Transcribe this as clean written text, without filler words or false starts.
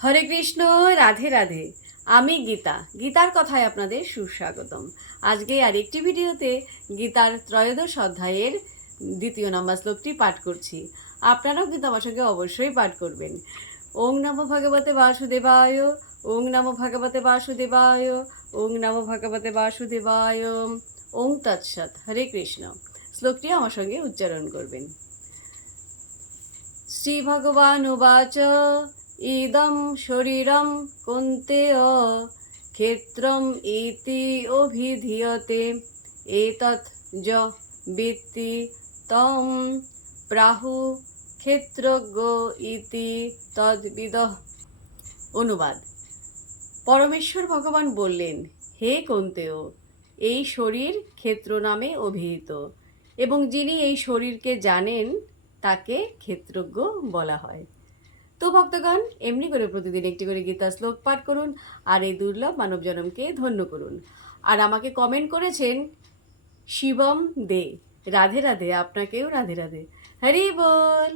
হরে কৃষ্ণ, রাধে রাধে। আমি গীতার কথায় আপনাদের সুস্বাগতম। আজকে আরেকটি ভিডিওতে গীতার ত্রয়োদশ অধ্যায়ের 2 নম্বর শ্লোকটি পাঠ করছি। আপনারাও কিন্তু আমার সঙ্গে অবশ্যই পাঠ করবেন। ওং নমো ভগবতে বাসুদেবায়, ওং নমো ভগবতে বাসুদেবায়, ওং নমো ভগবতে বাসুদেবায়, ওং তৎসৎ। হরে কৃষ্ণ। শ্লোকটি আমার সঙ্গে উচ্চারণ করবেন। শ্রীভগবান উবাচ ইদং শরীরং কৌন্তেয় ক্ষেত্রম ইতি অভিধীয়তে এতৎ য বিত্তি তম প্রাহু ক্ষেত্রজ্ঞ ইতি তদ্বিদঃ। অনুবাদ। পরমেশ্বর ভগবান বললেন, হে কৌন্তেয়, এই শরীর ক্ষেত্র নামে অভিহিত এবং যিনি এই শরীরকে জানেন তাকে ক্ষেত্রজ্ঞ বলা হয়। তো ভক্তগণ, এমনি করে প্রতিদিন একটি করে গীতা শ্লোক পাঠ করুন আর এই দুর্লভ মানব জনমকে ধন্য করুন। আর আমাকে কমেন্ট করেছেন শিবম দে। রাধে রাধে, আপনাকেও রাধে রাধে। হরি বল।